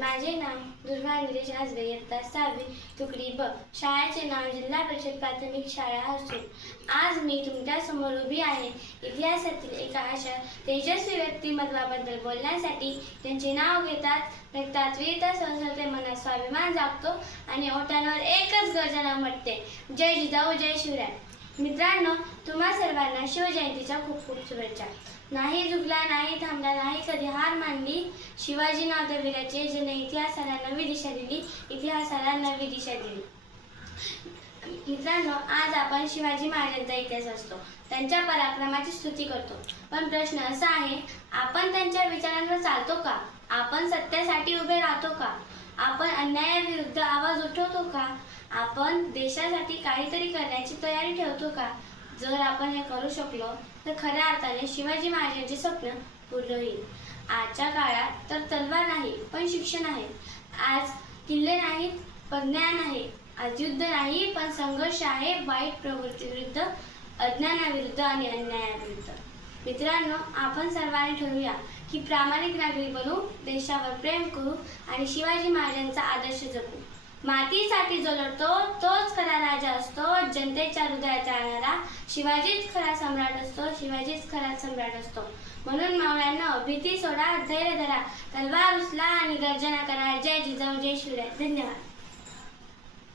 माझे नाव दुर्वा गिरीश आजबे, इयत्ता 6वी, तुकडी ब. शाळेचे नाव जिल्हा परिषद प्राथमिक शाळा हर्सूल. आज मी तुमच्यासमोर उभी आहे इतिहासातील एका अशा तेजस्वी व्यक्तिमत्वाबद्दल बोलण्यासाठी ज्यांचे नाव घेतात रक्तात वीरता संसरते, मनात स्वाभिमान जागतो आणि ओठांवर एकच गर्जना उमटते, जय जिजाऊ जय शिवराय. मित्रांनो, तुम्हा सर्वांना शिवजयंतीच्या खूप खूप शुभेच्छा. नाही झुकला, नाही थांबला, नाही कधी हार मानली, शिवाजी नाव त्या वीराचे ज्याने इतिहासाला नवी दिशा दिली, इतिहासाला नवी दिशा दिली. मित्रांनो, आज आपण शिवाजी महाराजांचा इतिहास असतो, त्यांच्या पराक्रमाची स्तुती करतो. पण प्रश्न असा आहे, आपण त्यांच्या विचारांवर चालतो का? आपण सत्यासाठी उभे राहतो का? आपण अन्यायाविरुद्ध आवाज उठवतो का? आपण देशासाठी काहीतरी करण्याची तयारी ठेवतो का? जर आपण हे करू शकलो तर खऱ्या अर्थाने शिवाजी महाराजांचे स्वप्न पूर्ण होईल. आजच्या काळात तर तलवार नाही पण शिक्षण आहे. आज किल्ले नाहीत पण ज्ञान आहे. आज युद्ध नाही पण संघर्ष आहे, वाईट प्रवृत्तीविरुद्ध, अज्ञानाविरुद्ध आणि अन्यायाविरुद्ध. मित्रांनो, आपण सर्वांनी ठरवूया की प्रामाणिक नागरिक बनू, देशावर प्रेम करू आणि शिवाजी महाराजांचा आदर्श जपू. मातीसाठी जो लढतो तोच खरा राजा असतो. जनतेच्या हृदयात राहणारा शिवाजीच खरा सम्राट असतो. शिवाजीच खरा सम्राट असतो. म्हणून मावळ्यांनो, भीती सोडा, धैर्य धरा, तलवार उचला आणि गर्जना करा, जय जिजाऊ जय शिवराय. धन्यवाद.